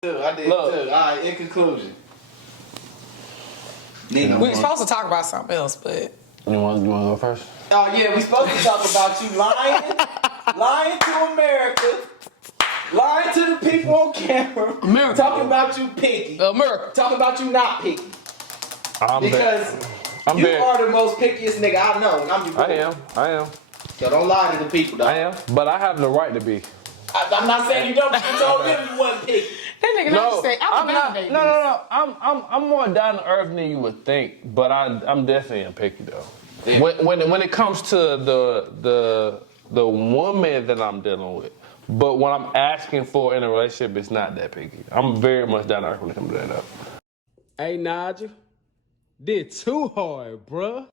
I did too. All right, in conclusion. We were supposed to talk about something else, but... You want to go first? Oh, yeah, we supposed to talk about you lying to America, lying to the people on camera, America. talking about you picky, America. talking about you not picky. I'm you are the most pickiest nigga I know, and I'm your boy. I am. So don't lie to the people, though. I am, but I have the right to be. I'm not saying you don't, but you told them you wasn't picky. That nigga not say, I'm not. No. I'm more down to earth than you would think, but I'm definitely a picky though. Yeah. When it comes to the woman that I'm dealing with, but when I'm asking for in a relationship, it's not that picky. I'm very much down to earth when it comes to that. Hey Nigel, did too hard, bruh.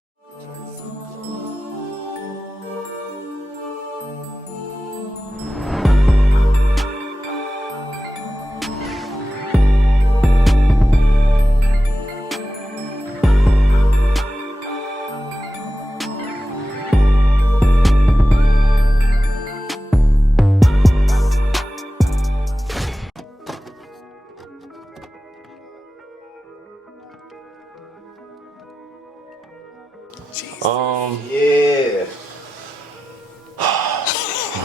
Yeah.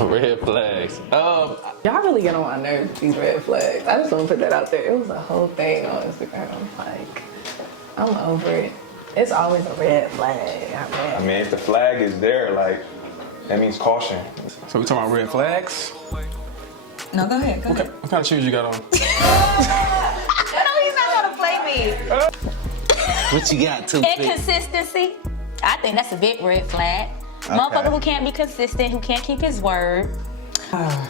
Red flags. Y'all really get on my nerves, these red flags. I just want to put that out there. It was a whole thing on Instagram. Like, I'm over it. It's always a red flag. I mean, if the flag is there, like, that means caution. So we talking about red flags? No, go ahead. What kind of shoes you got on? No, he's not gonna play me. What you got, too? Inconsistency. I think that's a big red flag. Okay. Motherfucker who can't be consistent, who can't keep his word.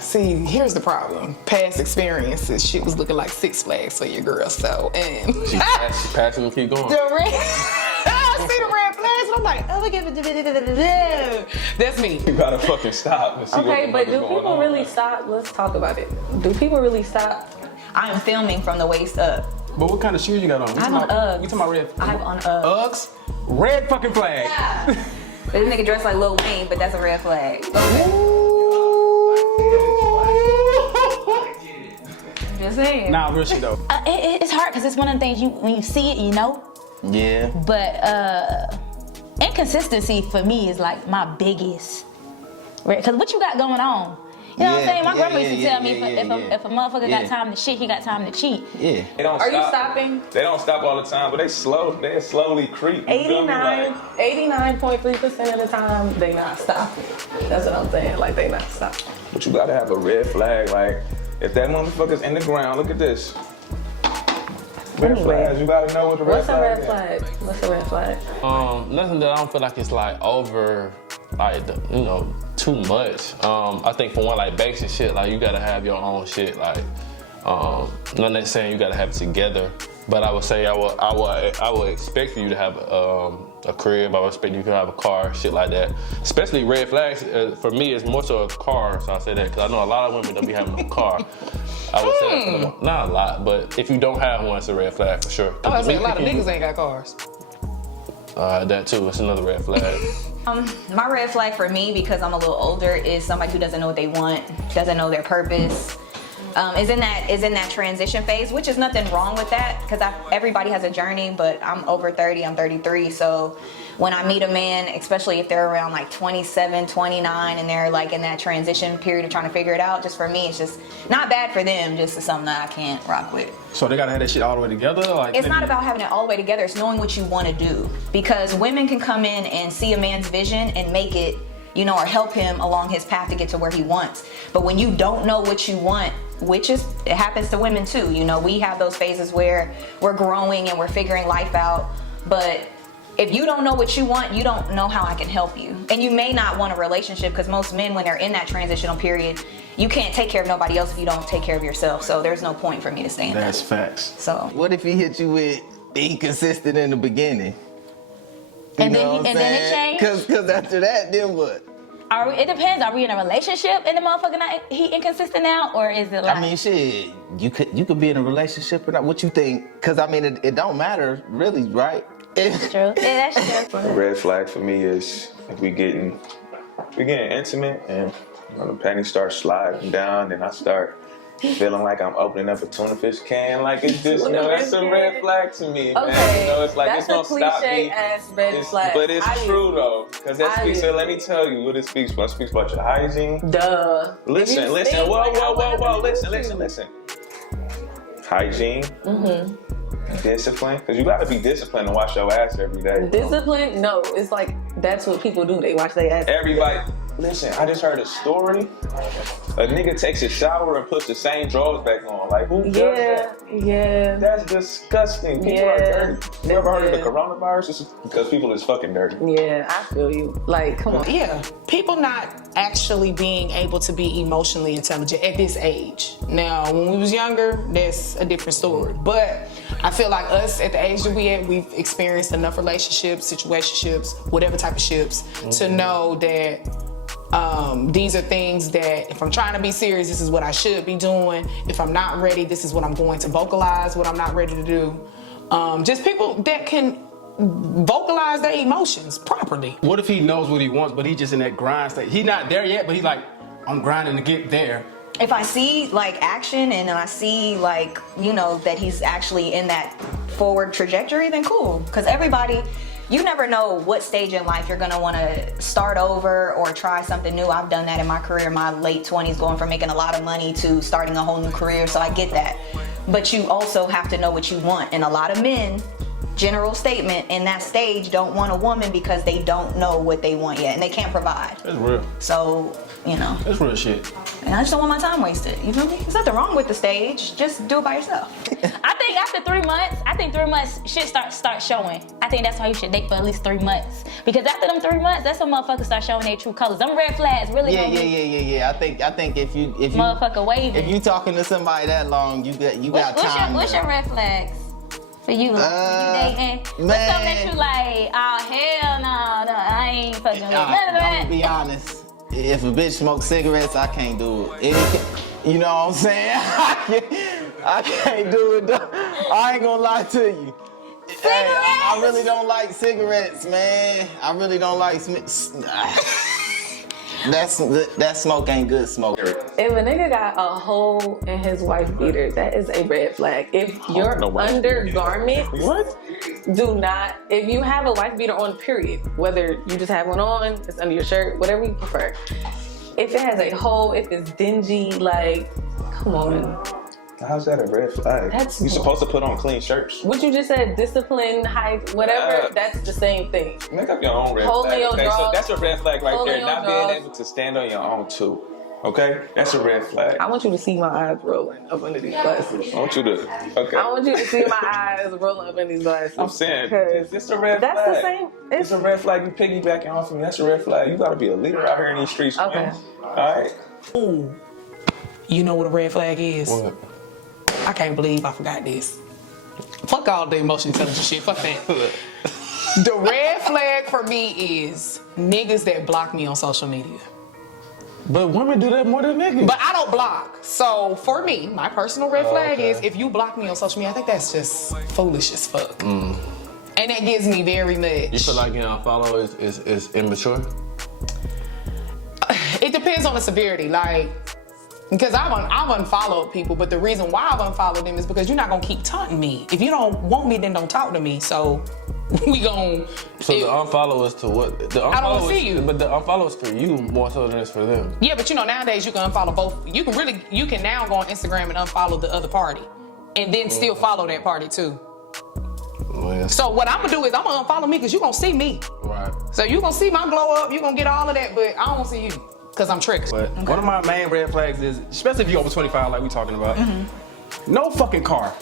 See, here's the problem. Past experiences, shit was looking like Six Flags for your girl, so, and... She passing and keep going. I see the red flags, and I'm like, oh, look at it. That's me. You gotta fucking stop and see Okay, but do going people on. really stop? Let's talk about it. Do people really stop? I am filming from the waist up. But what kind of shoes you got on? I'm on Uggs. We talking about red? I have on Uggs. Uggs? Red fucking flag. Yeah. This nigga dressed like Lil Wayne, but that's a red flag. Just saying. Nah, real shit though. It's hard because it's one of the things when you see it, you know. Yeah. But inconsistency for me is like my biggest. Because what you got going on? You know what I'm saying? My grandma used to tell me if a motherfucker got time to shit, he got time to cheat. Yeah. They don't Are stop. you stopping? They don't stop all the time, but they slowly creep. You feel me? Like, 89.3% of the time, they not stopping. That's what I'm saying, like they not stopping. but you gotta have a red flag. Like, if that motherfucker's in the ground, look at this. Red flags, you gotta know what the red flag is. What's a red flag? Nothing that I don't feel like it's like over, like, too much. I think for one, like basic shit, like you gotta have your own shit. Like, not necessarily you gotta have it together, but I would say I would expect you to have a crib. I would expect you to have a car, shit like that. Especially red flags for me is more so a car. So I say that because I know a lot of women don't be having a car. I would say that for them, not a lot, but if you don't have one, it's a red flag for sure. I was saying a lot of niggas ain't got cars. That too, it's another red flag. My red flag for me, because I'm a little older, is somebody who doesn't know what they want, doesn't know their purpose, is in that transition phase, which is nothing wrong with that, because everybody has a journey, but I'm over 30, I'm 33, so when I meet a man, especially if they're around like 27, 29, and they're like in that transition period of trying to figure it out, just for me, it's just not bad for them, just something that I can't rock with. So they gotta have that shit all the way together? Like, it's not about having it all the way together, it's knowing what you want to do. Because women can come in and see a man's vision and make it, or help him along his path to get to where he wants. But when you don't know what you want, it happens to women too. We have those phases where we're growing and we're figuring life out. But if you don't know what you want, you don't know how I can help you. And you may not want a relationship, because most men, when they're in that transitional period, you can't take care of nobody else if you don't take care of yourself. So there's no point for me to stay in that. That's facts. So What if he hit you with being consistent in the beginning? And then it changed? Because after that, then what? It depends. Are we in a relationship and the motherfucker he inconsistent now, or is it like? I mean, shit, you could be in a relationship or not. What you think? Because I mean, it don't matter really, right? That's true. Yeah, that's true. A red flag for me is if we getting intimate and the panties start sliding down, and I start feeling like I'm opening up a tuna fish can, like it's just, you know, that's a red flag to me, man. You know, it's like that's it's gonna stop me. Ass red flag. But it's true though, because that speaks. So let me tell you what it speaks for. It speaks about your hygiene. Duh. Listen. Whoa. Listen. Hygiene. Discipline, because you gotta be disciplined and wash your ass every day. Discipline? No, it's like that's what people do. They wash their ass. Everybody, listen. I just heard a story. A nigga takes a shower and puts the same drawers back on. Like who does that? Yeah. That's disgusting. People are dirty. You ever heard of the coronavirus? It's because people is fucking dirty. Yeah, I feel you. Like, come on. Yeah, people not actually being able to be emotionally intelligent at this age. Now, when we was younger, that's a different story. But I feel like us at the age that we at, we've experienced enough relationships, situationships, whatever type of ships, to know that these are things that if I'm trying to be serious, this is what I should be doing. If I'm not ready, this is what I'm going to vocalize, what I'm not ready to do. Just people that can vocalize their emotions properly. What if he knows what he wants, but he just in that grind state? He not there yet, but he's like, I'm grinding to get there. If I see like action and I see like, you know, that he's actually in that forward trajectory, then cool. Because everybody, you never know what stage in life you're gonna wanna start over or try something new. I've done that in my career, my late 20s, going from making a lot of money to starting a whole new career, so I get that. But you also have to know what you want. And a lot of men, general statement, in that stage don't want a woman because they don't know what they want yet and they can't provide. That's real. So, you know. That's real shit. And I just don't want my time wasted. You feel me? There's nothing wrong with the stage. Just do it by yourself. I think after 3 months, shit start showing. I think that's why you should date for at least 3 months. Because after them 3 months, that's when motherfuckers start showing their true colors. Them red flags really gonna be Yeah. I think if you motherfucker waving. If you talking to somebody that long, you got time. What's your red flags? For you, like, when you dating? What's something that you like, oh hell no, I ain't fucking with none of that. I'm gonna be honest. If a bitch smokes cigarettes, I can't do it. You know what I'm saying? I can't do it. I ain't gonna lie to you. Cigarettes? Hey, I really don't like cigarettes, man. I really don't like that smoke ain't good smoke. If a nigga got a hole in his wife beater, that is a red flag. If your undergarment, do not, if you have a wife beater on, period, whether you just have one on, it's under your shirt, whatever you prefer. If it has a hole, if it's dingy, like, come on. How's that a red flag? You're supposed to put on clean shirts. What you just said, discipline, height, whatever, that's the same thing. Make up your own red flag. Okay, so that's a red flag right there. Not being able to stand on your own too. Okay? That's a red flag. I want you to see my eyes rolling up under these glasses. I want you to, okay. I want you to see my eyes rolling up in these glasses. I'm saying, it's a red flag. That's the same. It's a red flag. You piggybacking off of me. That's a red flag. You gotta be a leader out here in these streets. Okay. Man. All right. Ooh, you know what a red flag is? What? I can't believe I forgot this. Fuck all the emotion intelligence shit. Fuck that. The red flag for me is niggas that block me on social media. But women do that more than niggas. But I don't block. So for me, my personal red flag is if you block me on social media, I think that's just foolish as fuck. And that gives me very much. You feel like getting unfollow is immature? It depends on the severity. Like, because I've unfollowed people, but the reason why I've unfollowed them is because you're not gonna keep taunting me. If you don't want me, then don't talk to me. So we gon'. So the unfollow is to what? The unfollow I don't see you. But the unfollow is for you more so than it's for them. Yeah, but you know nowadays you can unfollow both. You can now go on Instagram and unfollow the other party, and then still follow that party too. Yeah. So what I'm gonna do is I'm gonna unfollow me because you gonna see me. Right. So you gonna see my glow up. You gonna get all of that, but I don't wanna see you. Because I'm tricked. But one of my main red flags is, especially if you're over 25 like we talking about, no fucking car.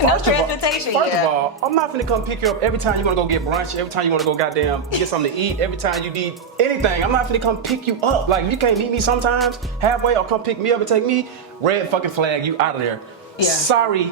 No transportation, First of all, I'm not finna come pick you up every time you wanna go get brunch, every time you wanna go goddamn get something to eat, every time you need anything. I'm not finna come pick you up. Like, you can't meet me sometimes halfway or come pick me up and take me. Red fucking flag, you out of there. Yeah. Sorry,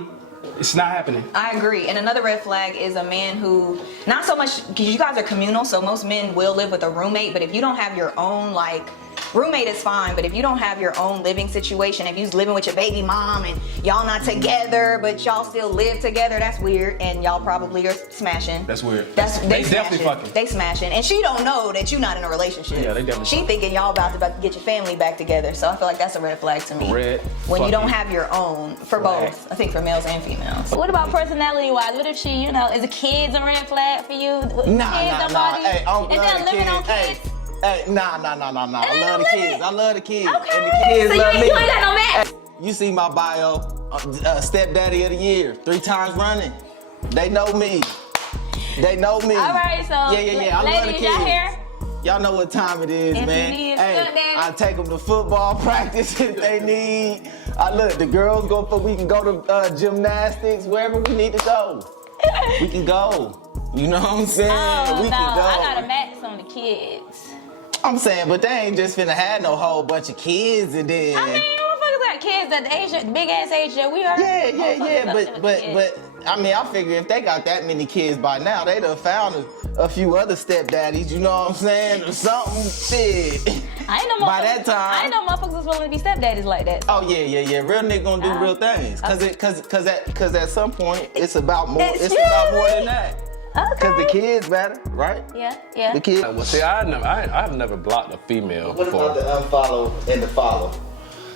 it's not happening. I agree. And another red flag is a man who, not so much, because you guys are communal, so most men will live with a roommate, but if you don't have your own, like, roommate is fine, but if you don't have your own living situation, if you're living with your baby mom and y'all not together, but y'all still live together, that's weird, and y'all probably are smashing. That's weird. They definitely smashing. fucking. They smashing, and she don't know that you're not in a relationship. Yeah, they definitely She fucking. thinking y'all about to get your family back together. So I feel like that's a red flag to me. Red when you don't fucking have your own for flag. both. I think for males and females. What about personality-wise? What if she, you know, is the kids a red flag for you? Nah. Hey, I don't Is love that the living kids. on Hey, kids? nah. I love the kids. I love the kids. Okay. And the kids So love you me. ain't got no match. You see my bio, stepdaddy of the year, 3 times running. They know me. They know me. All right, so Yeah. I love the ladies, y'all kids. here? Y'all know what time it is, If you man. need a Hey, stepdaddy. I take them to football practice if they need. The girls go for, we can go to gymnastics, wherever we need to go. We can go. You know what I'm saying? Oh, we no, can go. I got a max on the kids. I'm saying, but they ain't just finna have no whole bunch of kids and then. I mean, motherfuckers got kids at the age, big ass age that we are. Yeah. Motherfuckers got kids. But I mean, I figure if they got that many kids by now, they done found a few other stepdaddies. You know what I'm saying, or something. Shit. I ain't no By that time. I ain't know motherfuckers was willing to be stepdaddies like that. Oh yeah. Real nigga gonna do real things. Cause at some point it's about more. It's Excuse about more me? than that. Okay. Cause the kids matter, right? Yeah. The kids. Well, see, I've never blocked a female before. the unfollow and the follow?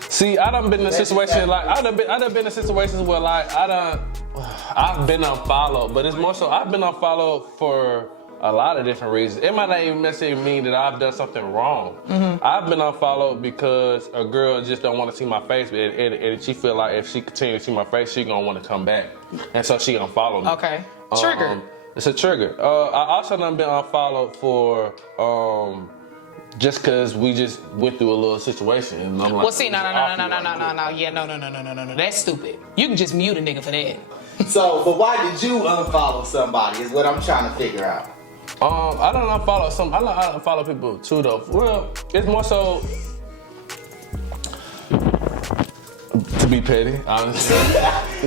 See, I done been in a situation like I done been in situations where like I've been unfollowed, but it's more so I've been unfollowed for a lot of different reasons. It might not even necessarily mean that I've done something wrong. I've been unfollowed because a girl just don't want to see my face, and she feel like if she continues to see my face, she gonna want to come back, and so she unfollowed me. Okay. Trigger. It's a trigger. I also done been unfollowed for just because we just went through a little situation, and I'm like, Well, see, no. Yeah, no. That's stupid. You can just mute a nigga for that. So, but why did you unfollow somebody? Is what I'm trying to figure out. I don't unfollow some. I don't unfollow people too though. Well, it's more so to be petty, honestly.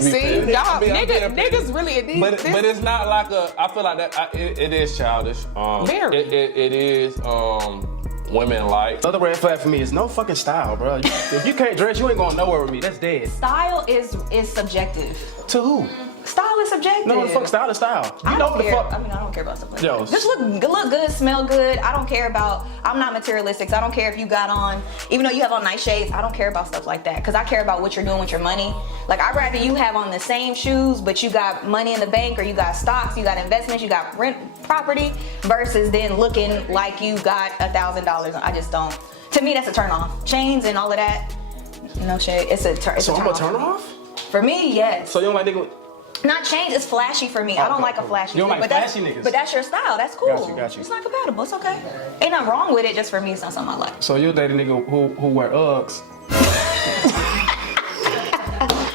See, y'all, niggas really. But it's not like I feel like that. It is childish. Very. It is women like. Another red flag for me is no fucking style, bro. If you can't dress, you ain't going nowhere with me. That's dead. Style is subjective. To who? Style is subjective. No, the fuck style is style. You I know don't what the care. fuck? I mean, I don't care about stuff like Yo. that. Just look good, smell good. I don't care about. I'm not materialistic. So I don't care if you got on, even though you have on nice shades. I don't care about stuff like that because I care about what you're doing with your money. Like I'd rather you have on the same shoes, but you got money in the bank, or you got stocks, you got investments, you got rent property, versus then looking like you got $1,000. I just don't. To me, that's a turn off. Chains and all of that. No shade. It's a turn. So I'm gonna turn off? For me, yes. So you don't like nigga? Not chains, it's flashy for me. I don't Okay, like a cool. flashy You don't nigga, like but that's, flashy niggas? But that's your style. That's cool. Got you. It's not compatible. It's okay. Ain't nothing wrong with it. Just for me, it's not something I like. So you date a nigga who wear Uggs?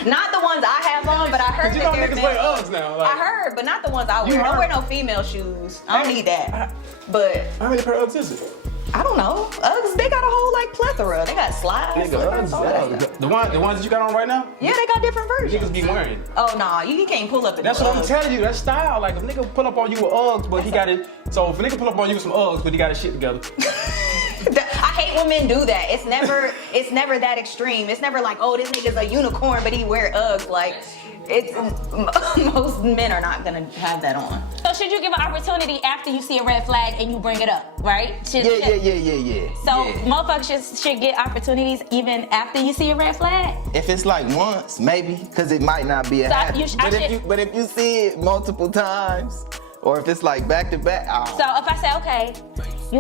Not the ones I have on, but I heard You that know they're niggas wear Uggs now. Like, I heard, but not the ones I You wear. I don't wear heard? no female shoes. I don't need that. But how many pair of Uggs is it? I don't know. Uggs, they got a whole like plethora. They got slides, Nigga, slippers, all that Uggs. stuff. The ones that you got on right now? Yeah, they got different versions. Niggas be wearing. Oh nah, you can't pull up in That's no what I'm Uggs. telling you. That's style. Like if a nigga pull up on you with Uggs, but he got it. So if a nigga pull up on you with some Uggs, but he got his shit together. I hate when men do that. It's never that extreme. It's never like, oh, this nigga's a unicorn, but he wear Uggs. Like, most men are not gonna have that on. So should you give an opportunity after you see a red flag and you bring it up, right? Yeah. So motherfuckers should get opportunities even after you see a red flag? If it's like once, maybe, because it might not be a So habit. But if you see it multiple times, or if it's like back to back, So if I say, okay, you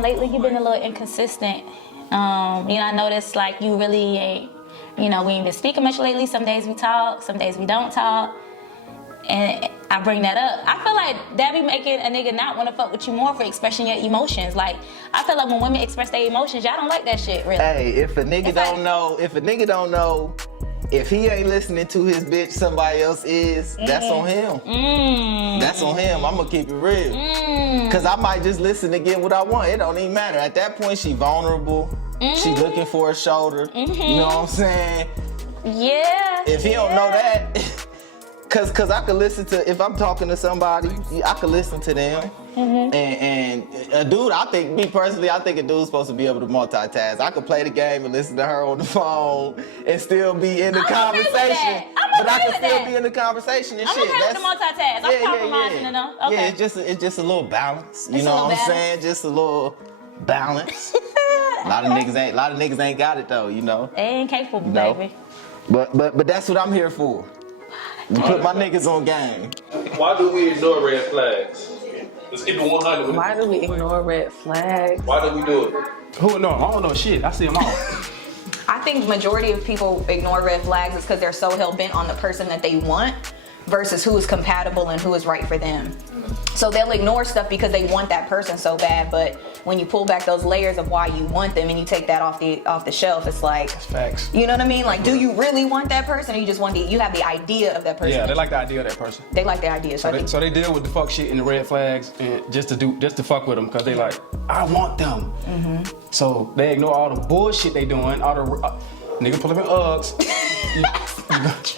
lately you've been a little inconsistent. I noticed like you really ain't, we ain't been speaking much lately. Some days we talk, some days we don't talk. And I bring that up. I feel like that be making a nigga not want to fuck with you more for expressing your emotions. Like, I feel like when women express their emotions, y'all don't like that shit, really. hey, if a nigga don't know, if he ain't listening to his bitch, somebody else is, that's on him. That's on him. I'm gonna keep it real. Cause I might just listen to get what I want. It don't even matter. At that point, she vulnerable. She looking for a shoulder. You know what I'm saying? Yeah. If he don't know that, cause I could listen to, if I'm talking to somebody, I could listen to them. And a dude, I think a dude's supposed to be able to multitask. I could play the game and listen to her on the phone and still be in the conversation. But I can still be in the conversation and I'm shit. okay with the multitask. I'm compromising enough. Okay. Yeah, it's just a little balance. You know what I'm saying? Just a little balance. A lot of niggas ain't got it though, you know. They ain't capable, baby. But that's what I'm here for. To put my niggas on game. Why do we ignore red flags? Let's keep it 100. Why do we ignore red flags? Why do we do it? Who know? I don't know shit. I see them all. I think majority of people ignore red flags is because they're so hell-bent on the person that they want versus who is compatible and who is right for them. So they'll ignore stuff because they want that person so bad, but when you pull back those layers of why you want them and you take that off the shelf, it's like, Facts. you know what I mean? Like, do you really want that person, or you just want you have the idea of that person? Yeah, they like the idea of that person. They like the idea. So they deal with the fuck shit and the red flags and just to fuck with them because they like, I want them. So they ignore all the bullshit they doing, all the nigga pulling in Uggs.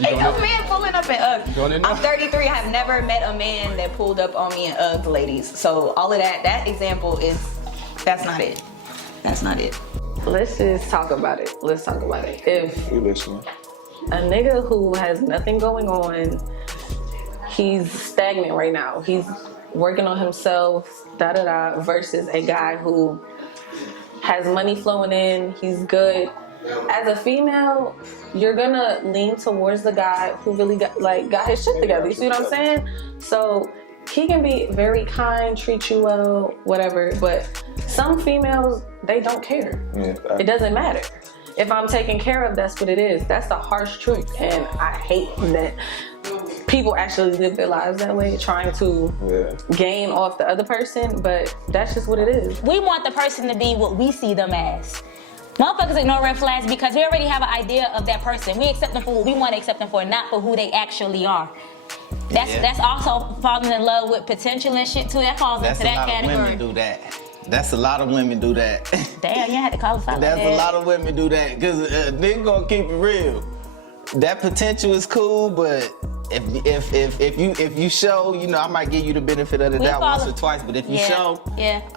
Ain't no man pulling up in Uggs. I'm 33. I have never met a man that pulled up on me in Uggs, ladies. So all of that example that's not it. That's not it. Let's just talk about it. Let's talk about it. If You listening? a nigga who has nothing going on, he's stagnant right now. He's working on himself, versus a guy who has money flowing in, he's good. As a female, you're gonna lean towards the guy who really got his shit together. You see what I'm saying? So he can be very kind, treat you well, whatever, but some females, they don't care. It doesn't matter. If I'm taken care of, that's what it is. That's the harsh truth. And I hate that people actually live their lives that way, trying to gain off the other person, but that's just what it is. We want the person to be what we see them as. Motherfuckers ignore red flags because we already have an idea of that person. We accept them for what we want to accept them for, not for who they actually are. That's also falling in love with potential and shit too. That falls into that category. That's a lot of women do that. That's a lot of women do that. Damn, you had to call us out. That's a lot of women do that because they gonna keep it real. That potential is cool, but if you show, you know, I might give you the benefit of the doubt once or twice, but if you show,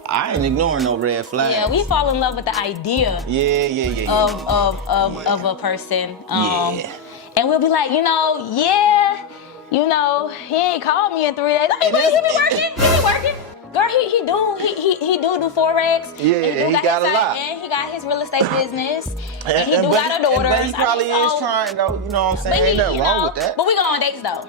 I ain't ignoring no red flags. Yeah, we fall in love with the idea of a person. And we'll be like, he ain't called me in 3 days. I mean, he be working. Girl, he do Forex. Yeah, he got a lot. And he got his real estate business. And he got a daughter. But he probably is trying though. You know what I'm saying? Ain't nothing wrong with that. But we go on dates though.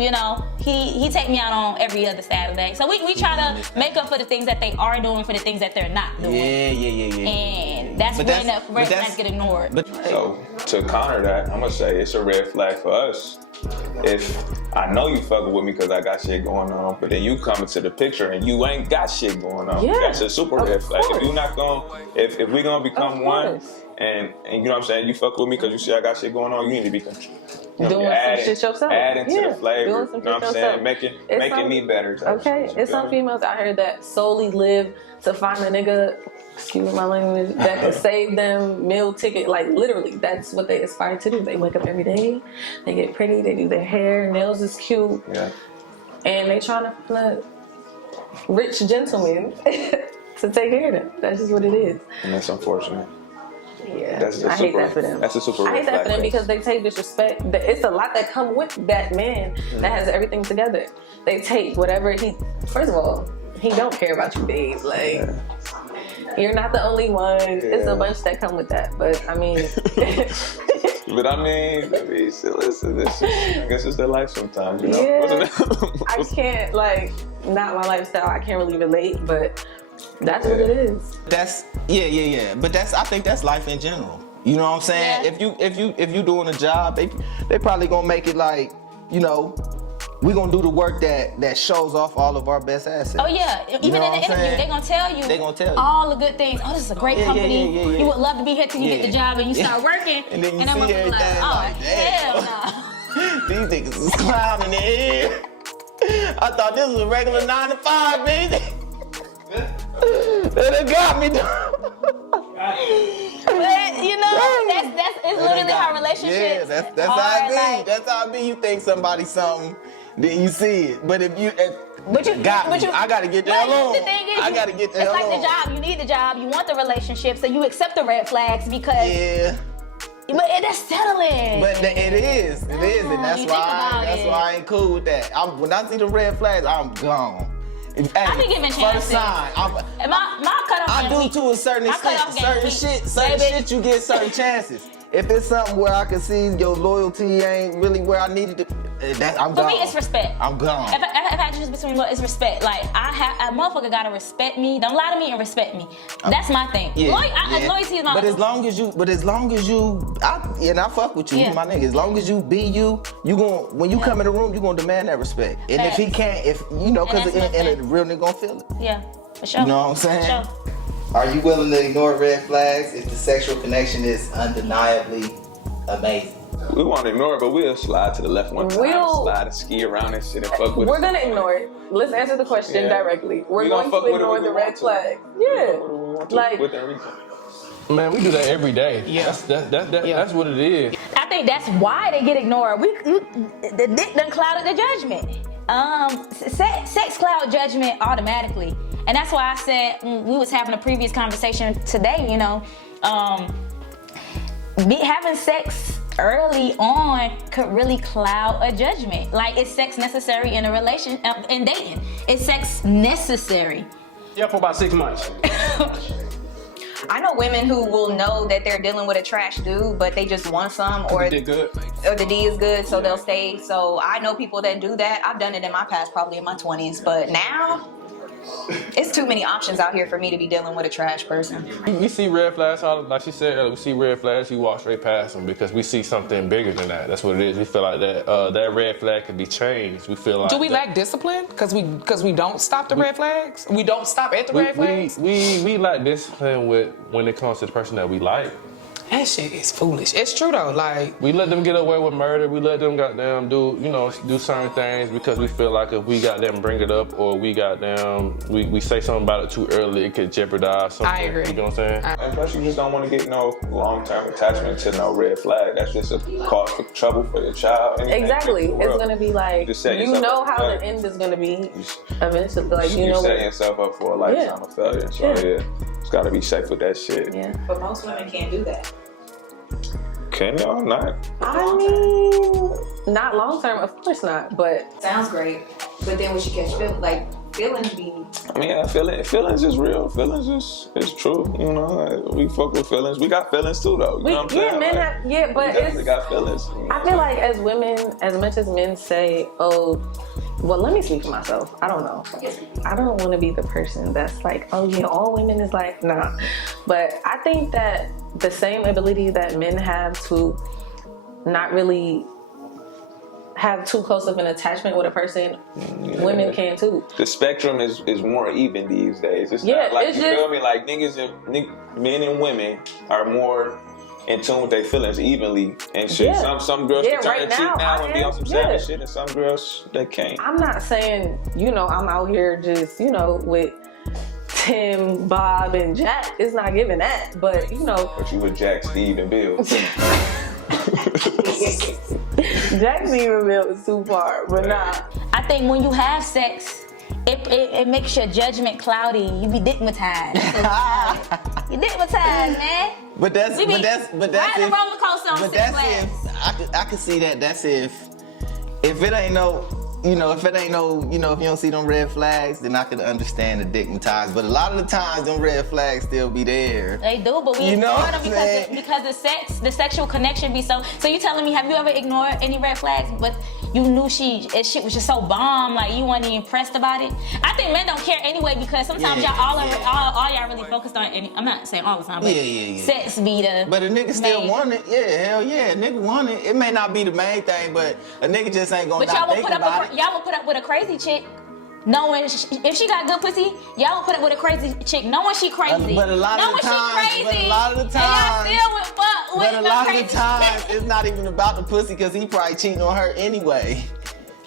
You know, he take me out on every other Saturday. So we try to make up for the things that they are doing for the things that they're not doing. Yeah. And that's when the red flags get ignored. So to counter that, I'm gonna say it's a red flag for us. If I know you fucking with me because I got shit going on, but then you come into the picture and you ain't got shit going on, that's a super red flag. If you not gonna, if we gonna become one, and you know what I'm saying, you fuck with me because you see I got shit going on, you need to be doing some shit yourself. Adding to the flavor. You know what I'm saying? Making me better. Okay, it's some females out here that solely live to find a nigga, excuse my language, that can save them meal ticket. Like literally, that's what they aspire to do. They wake up every day, they get pretty, they do their hair, nails is cute, and they trying to find rich gentlemen to take care of them. That's just what it is. And that's unfortunate. Yeah, I hate that for them. That's a super. I hate that for them because they take disrespect. It's a lot that come with that man that has everything together. They take whatever first of all, he don't care about you, babe. Like, you're not the only one. It's a bunch that come with that. But I mean, but I mean, listen, this is, I guess it's their life sometimes, you know. Yeah, I can't not my lifestyle. I can't really relate, but. That's what it is. That's but I think that's life in general. You know what I'm saying? Yeah. If you doing a job, they probably gonna make it like, you know, we gonna do the work that shows off all of our best assets. Oh yeah, even in the interview, they gonna tell you all the good things. Oh, this is a great company. Yeah. You would love to be here till you get the job and you start working. And then you see everything like, hell no. These niggas is clowning in here. I thought this was a regular 9 to 5, baby. They got me. But you know, that's literally how relationships. Yeah, that's how it be. That's how it be. You think somebody something, then you see it. But if you But you, I gotta get the hell on. The thing is, I gotta get the hell on. It's like on. the job. You need the job. You want the relationship, so you accept the red flags because. Yeah. But it's settling. But it is, and that's why I ain't cool with that. When I see the red flags, I'm gone. I be giving chances. First sign, my cutoff. I do to a certain extent. Certain shit, you get certain chances. If it's something where I can see your loyalty ain't really where I needed it, I'm gone. For me, it's respect. I'm gone. If I choose between what is respect, like a motherfucker gotta respect me. Don't lie to me and respect me. That's my thing. Yeah, loyalty is my. But as long as you, I fuck with you, you my nigga. As long as you be you gon' when you come in the room, you gonna demand that respect. And if he can't, because a real nigga gonna feel it. Yeah, for sure. You know what I'm saying? For sure. Are you willing to ignore red flags if the sexual connection is undeniably amazing? We want to ignore it, but we'll slide to the left one time, slide and ski around and shit and fuck with it. We're gonna ignore it. Let's answer the question directly. We're going to ignore the red flag. Yeah. Like, man, we do that every day. Yeah. That's what it is. I think that's why they get ignored. The dick done clouded the judgment. Sex cloud judgment automatically. And that's why I said we was having a previous conversation today, having sex early on could really cloud a judgment. Like, is sex necessary in a relation, in dating? Is sex necessary? Yeah, for about 6 months. I know women who will know that they're dealing with a trash dude, but they just want some, or the D is good, so they'll stay. So I know people that do that. I've done it in my past, probably in my 20s, but now it's too many options out here for me to be dealing with a trash person. We see red flags, like she said earlier, we see red flags, we walk straight past them because we see something bigger than that. That's what it is. We feel like that red flag can be changed. We feel like. Do we lack discipline? Because we don't stop the red flags? We don't stop at the red flags? We lack discipline when it comes to the person that we like. That shit is foolish. It's true though, like. We let them get away with murder. We let them goddamn do certain things because we feel like if we goddamn bring it up or we goddamn, we say something about it too early, it could jeopardize something. I agree. You know what I'm saying? And plus you just don't want to get no long-term attachment to no red flag. That's just a cause for trouble for your child. Exactly. It's going to be like, you know how the end is going to be eventually. Like, you're setting yourself up for a lifetime of failure. So it's got to be safe with that shit. Yeah. But most women can't do that. Can y'all not? I mean, not long term, of course not, but. Sounds great. But then when she catch feelings be. I mean, feelings is real. Feelings is true. We fuck with feelings. We got feelings too, though. You know what I'm saying? Men have, but we definitely got feelings. I feel like as women, as much as men say, oh, well, let me speak for myself. I don't know. I don't want to be the person that's like, oh yeah, all women is like, nah. But I think that the same ability that men have to not really have too close of an attachment with a person, women can too. The spectrum is more even these days. It's not like, you feel me? Like men and women are more in tune with their feelings evenly and shit. Yeah. Some girls can turn right and cheat now and be on some yeah. savage shit, and some girls they can't. I'm not saying, I'm out here just, with Tim, Bob, and Jack. It's not giving that, but But you with Jack, Steve, and Bill. Jack, Steve, and Bill is too far, but nah. I think when you have sex, it makes your judgment cloudy. You be digmatized. You digmatized, man. But that's riding a roller coaster on 6 flags. I can see that. That's if it ain't no, if you don't see them red flags, then I could understand the digmatized. But a lot of the times, them red flags still be there. They do, but we ignore them because the sexual connection be so. So you telling me, have you ever ignored any red flags, but you knew shit was just so bomb, like you weren't impressed about it? I think men don't care anyway because sometimes all y'all really focused on. I'm not saying all the time, but sex be the. But a nigga still want it. Yeah, hell yeah, a nigga want it. It may not be the main thing, but a nigga just ain't gonna not think about it. Y'all will put up with a crazy chick, knowing if she got good pussy. Y'all will put up with a crazy chick, knowing she crazy. But a lot of the times, and y'all still would fuck with a lot of the times, it's not even about the pussy because he probably cheating on her anyway.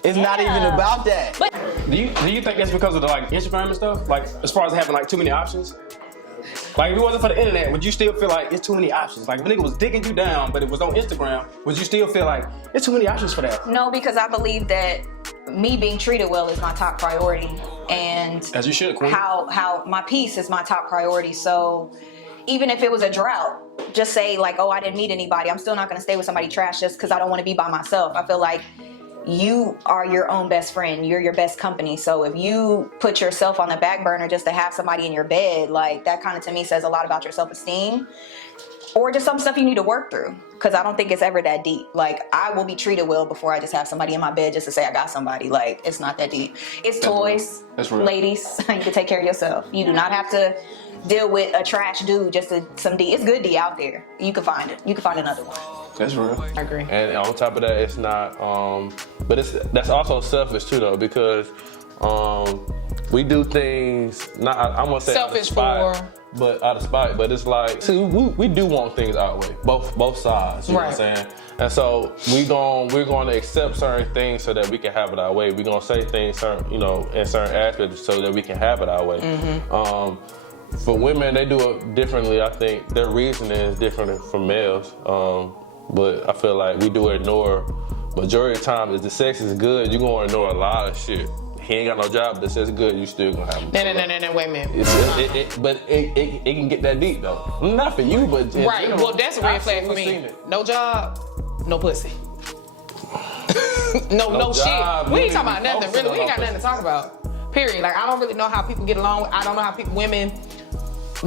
It's not even about that. But do you think that's because of the Instagram and stuff? Like as far as having too many options? Like if it wasn't for the internet, would you still feel like it's too many options? Like if a nigga was digging you down, but it was on Instagram, would you still feel like it's too many options for that? No, because I believe that me being treated well is my top priority, and As you should, Queen. how my peace is my top priority. So even if it was a drought, just say like, oh, I didn't meet anybody, I'm still not going to stay with somebody trash just because I don't want to be by myself. I feel like you are your own best friend. You're your best company. So if you put yourself on the back burner just to have somebody in your bed, like that kind of to me says a lot about your self-esteem, or just some stuff you need to work through. Because I don't think it's ever that deep. Like, I will be treated well before I just have somebody in my bed just to say I got somebody. Like, it's not that deep. It's toys. That's real. Ladies, you can take care of yourself. You do not have to deal with a trash dude just to some D. It's good D out there. You can find it. You can find another one. That's real. I agree. And on top of that, it's not, but that's also selfish too though, because we do things, not, I'm gonna say Selfish out of spite, but it's like, see, we do want things our way, both sides, you know what I'm saying? And so we're going to accept certain things so that we can have it our way. We're going to say things certain, in certain aspects so that we can have it our way. For women, they do it differently. I think their reasoning is different from males. But I feel like we do ignore, majority of the time, if the sex is good, you're going to ignore a lot of shit. He ain't got no job, but the sex is good, you still going to have him. No, wait a minute. But it can get that deep, though. Not for you, but right. Well, that's a red flag for me. No job, no pussy. no job, shit. We ain't talking about nothing, really. We ain't got nothing to talk about. Period. Like, I don't really know how people get along. I don't know how women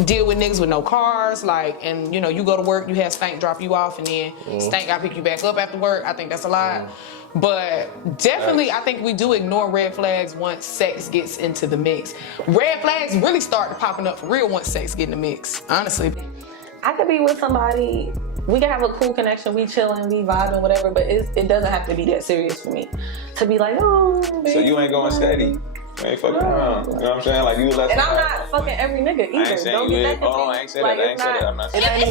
deal with niggas with no cars, like, and you go to work, you have Stank drop you off, and then Stank gotta pick you back up after work. I think that's a lot. But definitely, I think we do ignore red flags once sex gets into the mix. Red flags really start popping up for real once sex get in the mix, honestly. I could be with somebody, we can have a cool connection, we chilling, we vibing, whatever, but it doesn't have to be that serious for me to be like, oh, baby. So you ain't going steady. You ain't fucking around. You know what I'm saying? Like, you left. And I'm not fucking every nigga either. I ain't saying Don't you get is. that Hold on, I ain't said that. I ain't said that. I'm not saying that.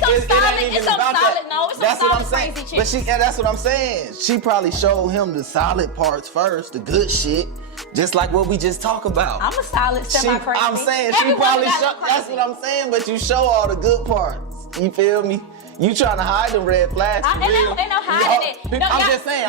It's some solid, no, it's some solid crazy chicks. But that's what I'm saying. She probably showed him the solid parts first, the good shit. Just like what we just talked about. I'm a solid semi-crazy. I'm saying she probably showed, that's what I'm saying, but you show all the good parts. You feel me? You trying to hide the red flags. Ain't no hiding it. No, I'm just saying,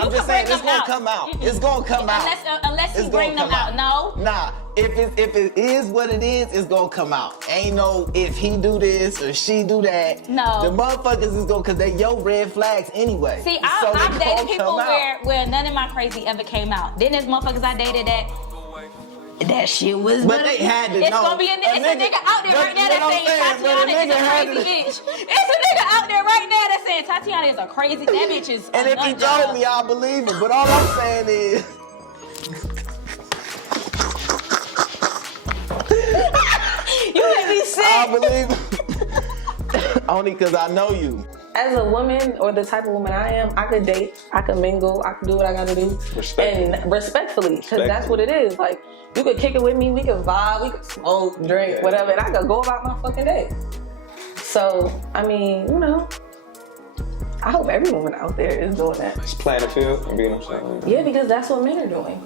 it's gonna come out. It's gonna come out. Unless you bring them out. No. Nah, if it is what it is, it's gonna come out. Ain't no if he do this or she do that. No. The motherfuckers is gonna, cause they your red flags anyway. See, I've dated people where none of my crazy ever came out. Then there's motherfuckers I dated that shit was. But they had to know. It's gonna be a nigga out there right now that saying Tatiana is a crazy bitch. It's a nigga out there right now that saying Tatiana is a crazy. That bitch is. And if he told me, I'll believe him. But all I'm saying is. You made me sick. I believe him. Only because I know you. As a woman, or the type of woman I am, I could date, I could mingle, I could do what I gotta do. And respectfully, because that's what it is. Like, you could kick it with me, we could vibe, we could smoke, drink, whatever, and I could go about my fucking day. So, I mean, I hope every woman out there is doing that. Just playing the field and being themselves. Yeah, because that's what men are doing.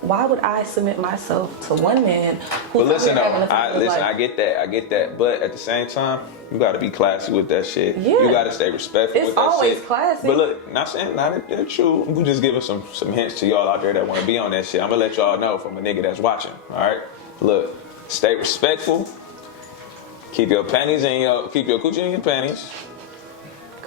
Why would I submit myself to one man who's But listen, though, I I get that. But at the same time, you gotta be classy with that shit. Yeah. You gotta stay respectful with It's that always shit. classy. But look, not saying not that true. We just giving some hints to y'all out there that wanna be on that shit. I'm gonna let y'all know from a nigga that's watching. Alright? Look, stay respectful. Keep your panties in keep your coochie in your panties.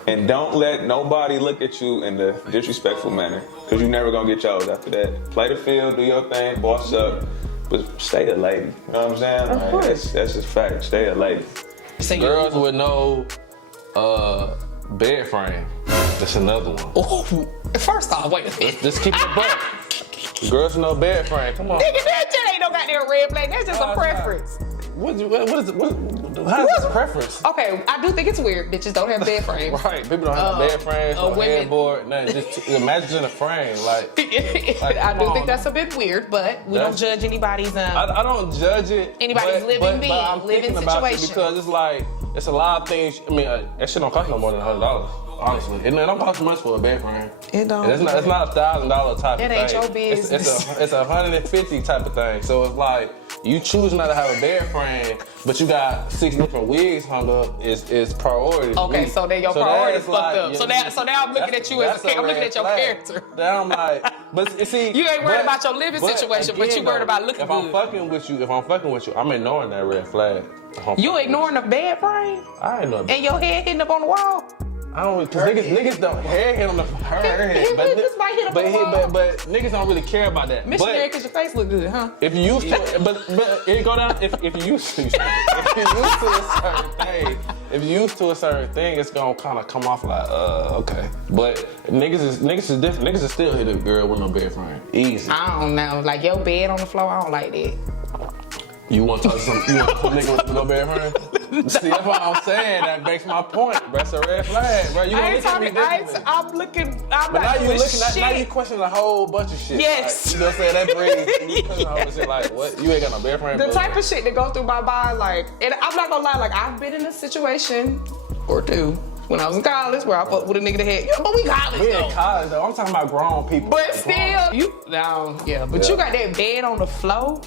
And don't let nobody look at you in the disrespectful manner. Cause you never gonna get yours after that. Play the field, do your thing, boss up. But stay a lady. You know what I'm saying? Of course. That's just fact. Stay a lady. Girls with no bed frame. That's another one. Oh, first off, wait a minute. Just keep it a buck. Girls with no bed frame. Come on. Nigga, that shit ain't no goddamn red flag. That's just a preference. What is it? How's this preference? Okay, I do think it's weird. Bitches don't have bed frames. Right, people don't have bed frames, no headboard, nothing. Just imagine a frame, like I do think that's a bit weird, but we don't judge anybody's. I don't judge it. Anybody's living being, I'm living thinking about it situation. because it's like it's a lot of things. I mean, that shit don't cost no more than $100. Honestly, it don't cost much for a bed frame. It don't. And it's not $1,000 type of thing. That ain't your business. It's a $150 type of thing. So it's like you choose not to have a bed frame, but you got 6 different wigs hung up, is priority. Okay, so then your priorities that's fucked like, up. So now I'm looking at you as I'm looking at your character. Then I'm like, but see, You ain't worried about your living situation, but you worried about looking if good. I'm fucking with you, I'm ignoring that red flag. You ignoring the bed frame? I ain't know. And your head hitting up on the wall? I don't, cause niggas don't head hit on her head, This might hit up on the wall. but niggas don't really care about that. Missionary, cause your face look good, huh? If you used to, but it go down. If you used to, if you used to a certain thing, it's gonna kind of come off like, okay. But niggas is different. Niggas is still hit a girl with no bed frame. Easy. I don't know, like your bed on the floor, I don't like that. You want to talk to some nigga with no bed frame? See, that's what I'm saying. That makes my point, bro. It's a red flag, bro. You I ain't look at me talking. differently. I'm looking. I'm But not now you doing looking. shit. Now you question a whole bunch of shit. Yes. Like, you know what I'm saying? That brings. You question a whole bunch of shit. Like, what? You ain't got no bed frame. The type of shit that go through my mind, like, and I'm not gonna lie, like I've been in a situation or two when I was in college where I fucked with a nigga that had, but we college We though. in college though. I'm talking about grown people. But still, you but you got that bed on the floor.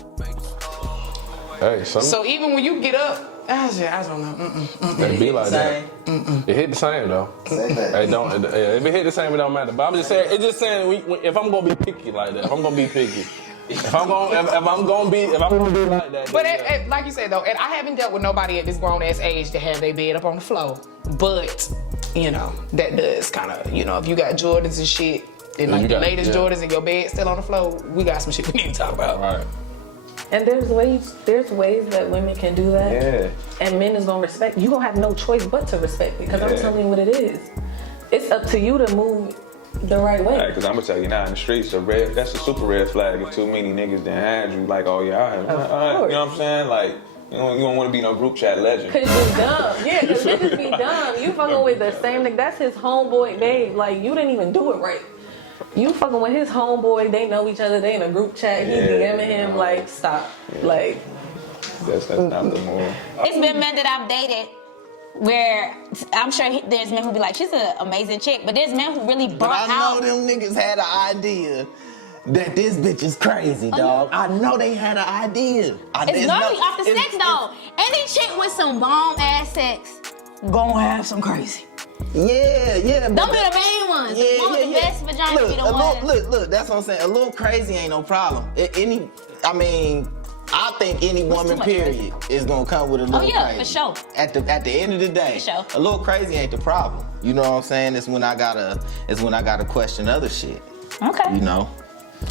Hey, So even when you get up, I don't know. It be like that. It hit the same though. It don't. If it hit the same, it don't matter. But I'm just saying. It's just saying. If I'm gonna be picky like that, if I'm gonna be picky, if I'm gonna be like that. But then, like you said though, and I haven't dealt with nobody at this grown ass age to have their bed up on the floor. But you know that does kind of, you know, if you got Jordans and shit, and like the latest Jordans and your bed still on the floor, we got some shit we need to talk about. Right. And there's ways that women can do that. Yeah. And men is gonna respect. You gonna have no choice but to respect it, because I'm telling you what it is. It's up to you to move the right way. Because I'm gonna tell you now, in the streets, that's a super red flag. If too many niggas done had you, like, oh yeah, you know what I'm saying? Like, you don't want to be no group chat legend. Cause you dumb. Yeah, cause niggas be dumb. You fucking with the same nigga. That's his homeboy, babe. Like, you didn't even do it right. You fucking with his homeboy, they know each other, they in a group chat, he DMing him, like, stop. Like, that's not the move. It's been men that I've dated where I'm sure there's men who be like, she's an amazing chick, but there's men who really But brought I out. know them niggas had an idea that this bitch is crazy, dog. I know they had an idea. It's normally off the sex though. Any chick with some bomb ass sex gonna have some crazy. Yeah. Don't be the main ones. The best vagina be the ones. Look, that's what I'm saying. A little crazy ain't no problem. I think any woman, period, is gonna come with a little crazy. For sure. At the end of the day, For sure. a little crazy ain't the problem. You know what I'm saying? It's when I gotta question other shit. Okay. You know?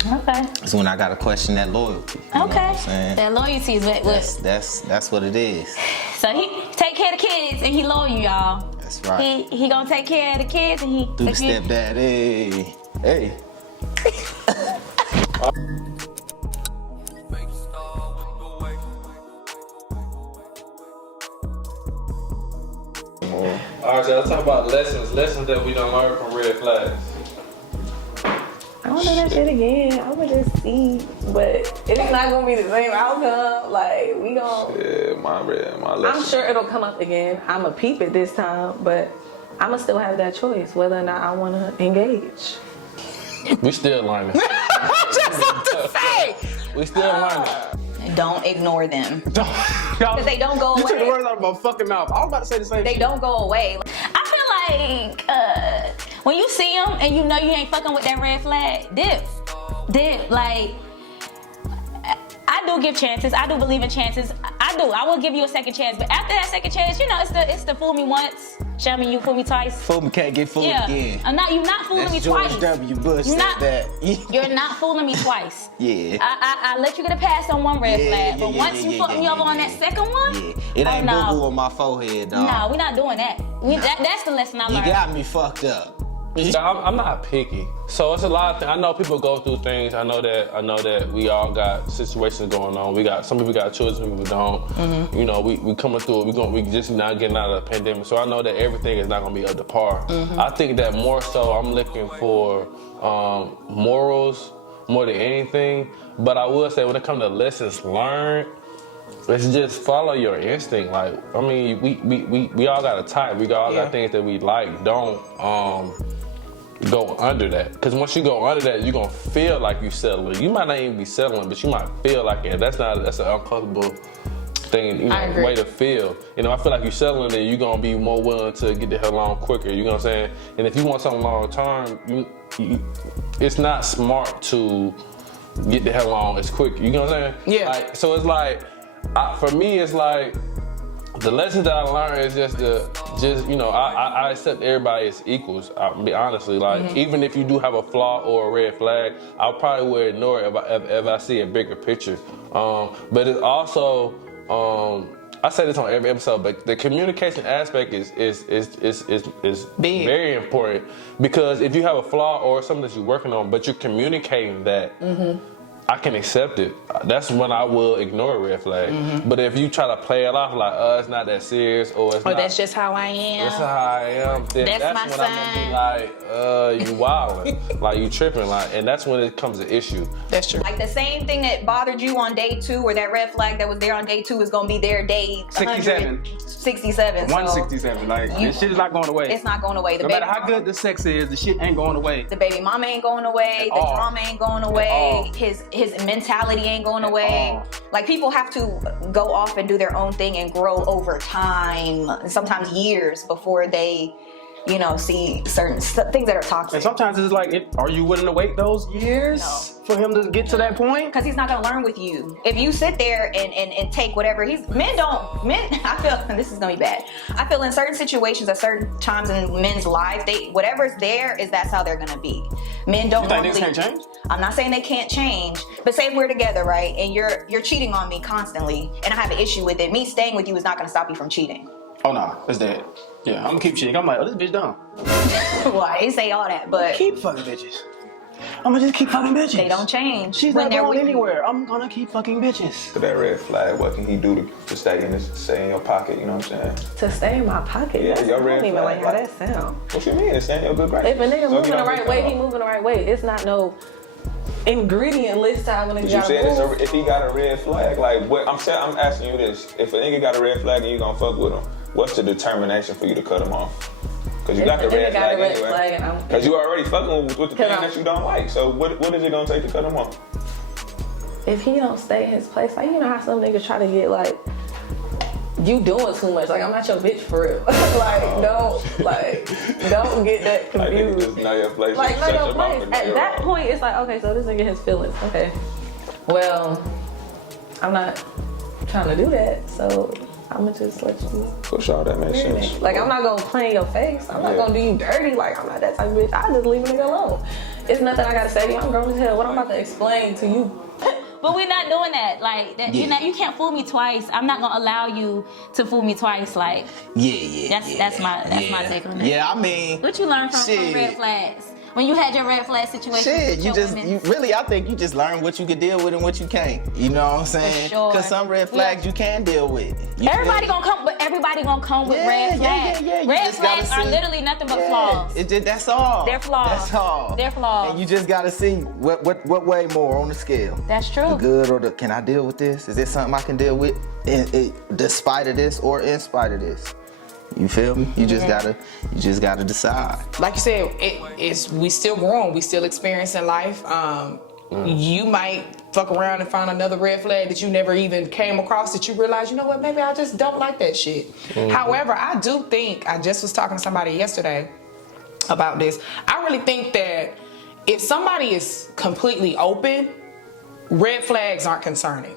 Okay. It's when I gotta question that loyalty. You know what I'm saying? That loyalty is what. That's what it is. So he take care of the kids and he loyal, y'all. That's right. He gonna take care of the kids and he. Do the stepdad, hey. All right, so let's talk about lessons that we don't learn from red flags. I don't do that shit again. I would just see, but it's not gonna be the same outcome. Like, we gon' Yeah, my lesson. I'm sure it'll come up again. I'ma peep it this time, but I'ma still have that choice whether or not I wanna engage. We still learning. Just what to say. We still learning. Don't ignore them. Because they don't go You took the away. words out of my fucking mouth. I was about to say the same They shit. don't go away. I feel like when you see them and you know you ain't fucking with that red flag, dip. Like, I do give chances. I do believe in chances. I do. I will give you a second chance. But after that second chance, you know, it's the fool me once, show me you fool me twice. Fool me can't get fooled again. You're not fooling me That's George twice. W. Bush You're said not- that. You're not fooling me twice. Yeah. I let you get a pass on one red flag, but once you fuck me over on that second one, Yeah. It ain't no. boo-boo on my forehead, dog. No, we're not doing that. That's the lesson I You learned. got me fucked up. I'm not picky, so it's a lot of things. I know people go through things. I know that we all got situations going on. Some people got children, some people don't. Mm-hmm. You know, we coming through it. We just not getting out of the pandemic. So I know that everything is not gonna be up to par. Mm-hmm. I think that more so I'm looking for morals more than anything. But I will say when it comes to lessons learned, let's just follow your instinct. Like, I mean, we all got a type. We all got things that we like, don't. go under that. Because once you go under that, you're gonna feel like you settling. You might not even be settling, but you might feel like it. That's an uncomfortable thing, you know, way to feel. You know, I feel like you settling it, you're gonna be more willing to get the hell on quicker. You know what I'm saying? And if you want something long term, it's not smart to get the hell on as quick. You know what I'm saying? Yeah. Like, so it's like, for me, it's like, the lesson that I learned is just you know, I accept everybody as equals. I'll be honestly, like, even if you do have a flaw or a red flag, I probably would ignore it if I see a bigger picture. But it's also, I say this on every episode, but the communication aspect is big. Very important, because if you have a flaw or something that you're working on, but you're communicating that. I can accept it. That's when I will ignore a red flag. But if you try to play it off like, it's not that serious, or it's not, that's just how I am. That's how I am. Then That's my when I'm gonna be like, you wildin', like you tripping, like, and that's when it becomes an issue. That's true. Like the same thing that bothered you on day 2, or that red flag that was there on day 2 is gonna be there day 67. 67. 167. Like, this shit is not going away. It's not going away. No matter how good the sex is, the shit ain't going away. The baby mama ain't going away. The drama ain't going away. His mentality ain't going away. Like, people have to go off and do their own thing and grow over time, sometimes years, before they, you know, see certain things that are toxic. And sometimes it's like, are you willing to wait those years for him to get to that point? Because he's not gonna learn with you. If you sit there and take whatever men, I feel, and this is gonna be bad, I feel in certain situations at certain times in men's life, whatever's there that's how they're gonna be. Men don't normally. You think niggas can't change? I'm not saying they can't change, but say if we're together, right, and you're cheating on me constantly, and I have an issue with it, me staying with you is not gonna stop you from cheating. Oh no, that's dead. Yeah, I'm gonna keep cheating. I'm like, this bitch dumb. Well, I didn't say all that, but keep fucking bitches. I'm gonna just keep fucking bitches. They don't change. She's not going anywhere. I'm gonna keep fucking bitches. For that red flag, what can he do to stay in your pocket? You know what I'm saying? To stay in my pocket? Yeah, your I red don't even flag. like how that sound. What you mean? It's staying in your good graces. If a nigga So moving the right way, he moving the right way. It's not no ingredient list time when a nigga you said move. if he got a red flag, like what? I'm asking you this: if a nigga got a red flag and you gonna fuck with him, what's the determination for you to cut him off? Because you got the red flag anyway. Because you already fucking with the thing that you don't like. So what is it gonna take to cut him off? If he don't stay in his place, like, you know how some niggas try to get like, you doing too much. Like, I'm not your bitch for real. Don't get that confused. Just know your place. Like, know your place. At that point, it's like, okay, so this nigga has feelings. Okay, well, I'm not trying to do that, so I'm gonna just let you. For sure, that makes sense. Like, I'm not gonna play in your face. I'm not gonna do you dirty. Like, I'm not that type of bitch. I just leave a nigga alone. It's nothing I gotta say to you. I'm grown as hell. What I'm about to explain to you. But we're not doing that. Like, that, you know, you can't fool me twice. I'm not gonna allow you to fool me twice. Like, that's my take on that. Yeah, I mean, what you learn from red flags? When you had your red flag situation? Shit, I think you just learn what you can deal with and what you can't. You know what I'm saying? Because some red flags you can deal with. Everybody gonna come with red flags. Red flags are literally nothing but flaws. That's all. They're flaws. That's all. They're flaws. And you just gotta see what way more on the scale. That's true. The good or the, can I deal with this? Is this something I can deal with despite of this or in spite of this? You feel me? You just gotta decide. Like you said, we still growing, we still experiencing life. You might fuck around and find another red flag that you never even came across that you realize, you know what, maybe I just don't like that shit. However, I do think, I just was talking to somebody yesterday about this. I really think that if somebody is completely open, red flags aren't concerning.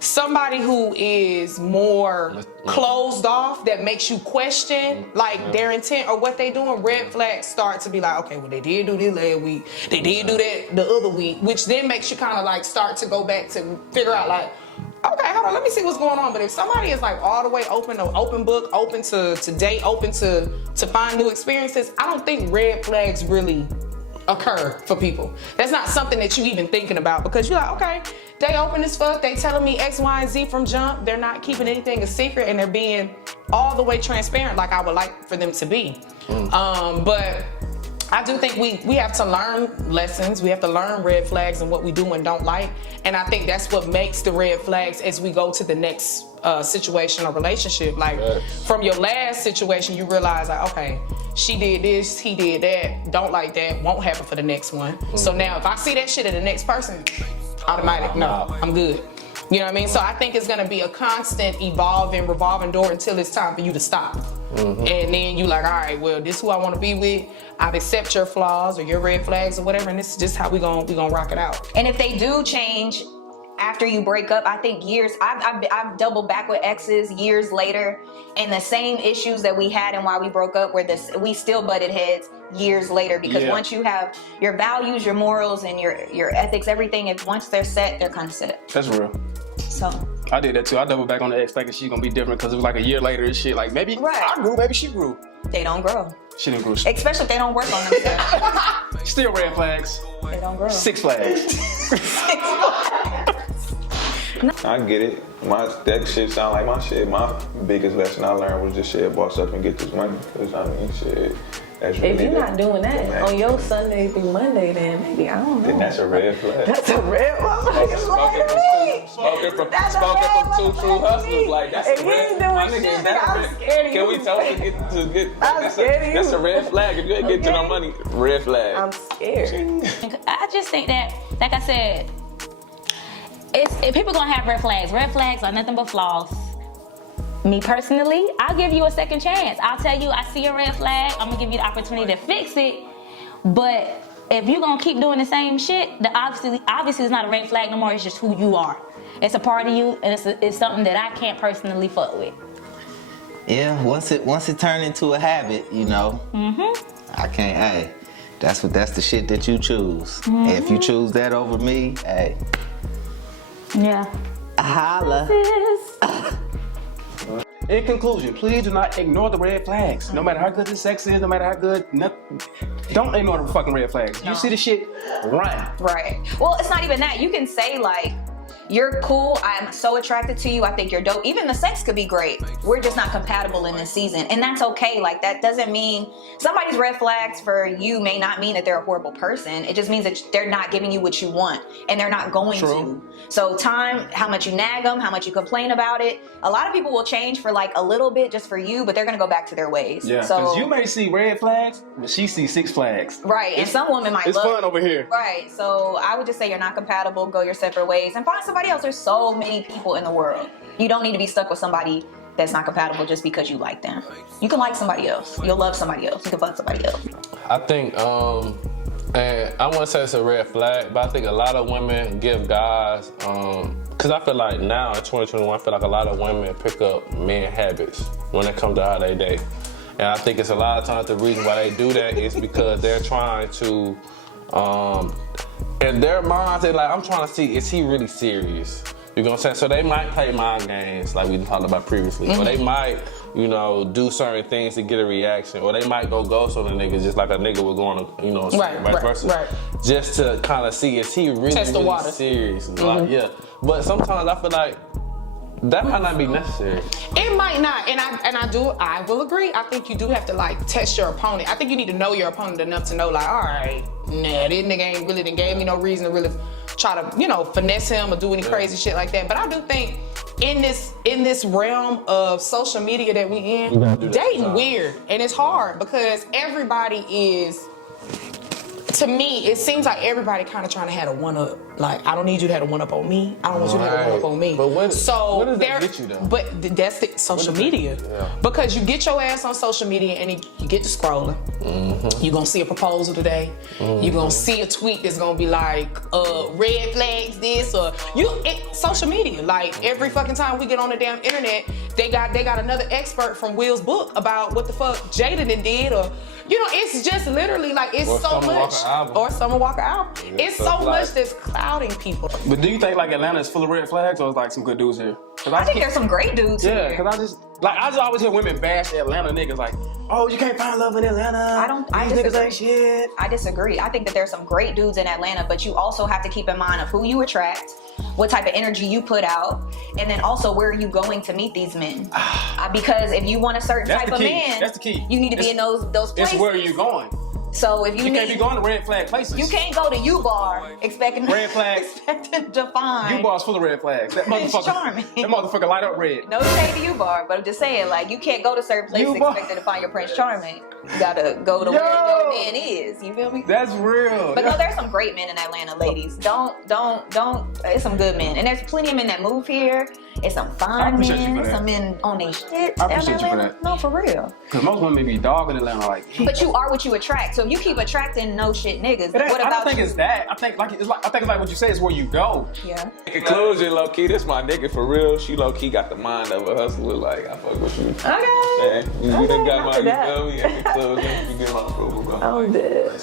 Somebody who is more closed off, that makes you question like their intent or what they doing, red flags start to be like, okay, well, they did do this last week, they did do that the other week, which then makes you kind of like start to go back to figure out like, okay, hold on, let me see what's going on. But if somebody is like all the way open, an open book, open to date, open to find new experiences, I don't think red flags really occur for people. That's not something that you even thinking about, because you're like, okay, they open as fuck, they telling me X, Y, and Z from jump, they're not keeping anything a secret, and they're being all the way transparent like I would like for them to be. But I do think we have to learn lessons, we have to learn red flags and what we do and don't like, and I think that's what makes the red flags as we go to the next situation or relationship. Like from your last situation, you realize like, okay, she did this, he did that, don't like that, won't happen for the next one. So now if I see that shit in the next person, automatic, no, I'm good. You know what I mean? So I think it's gonna be a constant evolving, revolving door until it's time for you to stop. And then you like, all right, well, this is who I want to be with. I've accept your flaws or your red flags or whatever, and this is just how we gonna rock it out. And if they do change after you break up, I think I've doubled back with exes years later, and the same issues that we had and why we broke up, we still butted heads years later, because once you have your values, your morals, and your ethics, everything, once they're set, they're kind of set. That's real. So I did that too. I doubled back on the ex thinking she's gonna be different because it was like a year later and shit. Like maybe I grew, maybe she grew. They don't grow. She didn't grow. Especially if they don't work on themselves. Still red flags. They don't grow. 6 flags. I get it. That shit sound like my shit. My biggest lesson I learned was just shit, boss up and get this money. Because I mean, shit. That's really if you're not doing that on your Sunday through Monday, then maybe I don't know. Then that's a red flag. That's a red flag. Spoken from two true hustlers. Like that's a red flag. Can we tell her to get? That's a red flag. If you ain't get to no money, red flag. I'm scared. I just think that, like I said, people gonna have red flags. Red flags are nothing but flaws. Me personally, I'll give you a second chance. I'll tell you, I see a red flag. I'm gonna give you the opportunity to fix it. But if you're gonna keep doing the same shit, obviously it's not a red flag no more. It's just who you are. It's a part of you, and it's something that I can't personally fuck with. Yeah, once it turned into a habit, you know, I can't. Hey, that's the shit that you choose. And if you choose that over me, hey. Yeah. Holla. In conclusion, please do not ignore the red flags. No matter how good the sex is, no matter how good, don't ignore the fucking red flags. You see the shit, run. Right. Well, it's not even that. You can say like, you're cool, I'm so attracted to you, I think you're dope. Even the sex could be great. We're just not compatible in this season. And that's okay. Like, that doesn't mean somebody's red flags for you may not mean that they're a horrible person. It just means that they're not giving you what you want, and they're not going to. So time, how much you nag them, how much you complain about it. A lot of people will change for like a little bit just for you, but they're gonna go back to their ways. Yeah, because you may see red flags, but she sees 6 flags. Right, and some women might It's fun over here. Right, so I would just say you're not compatible, go your separate ways, and find somebody else. There's so many people in the world. You don't need to be stuck with somebody that's not compatible just because you like them. You can like somebody else. You'll love somebody else. You can fuck somebody else. I think, and I wouldn't say it's a red flag, but I think a lot of women give guys, because I feel like now in 2021, I feel like a lot of women pick up men habits when it comes to how they date. And I think it's a lot of times the reason why they do that is because they're trying to, in their minds, they're like, I'm trying to see, is he really serious? You know what I'm saying? So they might play mind games like we talked about previously. Or they might, you know, do certain things to get a reaction. Or they might go ghost on a nigga just like a nigga would go on a, you know, vice versa. Right. Just to kind of see, is he really, really serious? Like, yeah. But sometimes I feel like that might not be necessary. It might not, and I will agree. I think you do have to like test your opponent. I think you need to know your opponent enough to know like, all right, nah, this nigga ain't really done gave me no reason to really try to, you know, finesse him or do any crazy shit like that. But I do think in this realm of social media that we in, dating weird, and it's hard because everybody is. To me, it seems like everybody kind of trying to have a one-up. Like, I don't need you to have a one-up on me. I don't want you to have a one-up on me. But what does that get you, though? But that's the social media. Because you get your ass on social media and you get to scrolling. You're going to see a proposal today. You're going to see a tweet that's going to be like, red flags this, or social media. Like, every fucking time we get on the damn internet, they got another expert from Will's book about what the fuck Jada did, or, you know, it's just literally like, it's or so much. Or Summer Walker album. Yeah, it's so much that's clouding people. But do you think like Atlanta is full of red flags, or is like some good dudes here? I think there's some great dudes here. Yeah, because I just always hear women bash Atlanta niggas like, oh, you can't find love in Atlanta. These niggas ain't shit. I disagree. I think that there's some great dudes in Atlanta, but you also have to keep in mind of who you attract, what type of energy you put out, and then also where are you going to meet these men? Because if you want a certain type of man, that's the key. You need to be in those places. It's where you're going. So if you can't be going to red flag places. You can't go to U-Bar expecting Red flags. expecting to find. U-Bar's full of red flags. That motherfucker. charming. That motherfucker light up red. No shade to U-Bar, but I'm just saying, like, you can't go to certain places U-Bar. expecting to find your Prince Charming. You gotta go to where your man is. You feel me? That's real. But no, there's some great men in Atlanta, ladies. Don't. There's some good men, and there's plenty of men that move here. It's some fine men, some men on their shit. I appreciate you for that. No, for real. Because most women be dogging Atlanta like. But you are what you attract. So if you keep attracting no shit niggas, what about I don't think you? it's that. I think it's like what you say is where you go. Yeah. Conclusion, low key, this my nigga for real. She low key got the mind of a hustler. Like I fuck with you. Okay. Man, you done got my, you that. feel me? In conclusion, you get my approval, bro. I'm dead.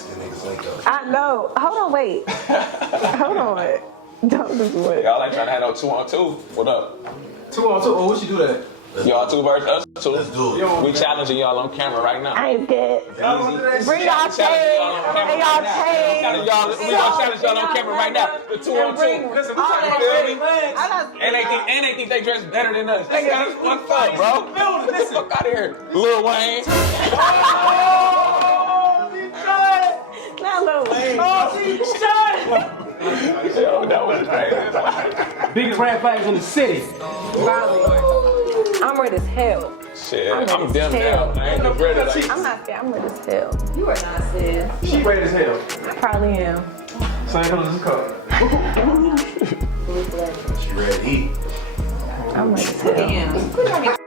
I know. Hold on, wait. Hold on. Don't do it. Y'all ain't trying to have no 2-on-2. What up? 2-on-2. Oh, we should do that. Y'all 2 versus us 2. Let's do it. We challenging y'all on camera right now. I ain't scared. Easy. Bring y'all chains. Bring y'all chains. We gonna challenge y'all on camera right now. The 2-on-2. Listen, we trying to feel me. And they think they dress better than us. They got us fucked up, bro. Get the fuck out of here. Lil Wayne. Not Lil Wayne. Yo, that was crazy. Biggest red flags in the city. I'm red as hell. Shit, I'm dim now. I ain't the bread of that. I'm not scared. I'm red as hell. You are not sis. She red as hell. I probably am. Same color as this cup. She ready to eat. I'm red as hell. Damn.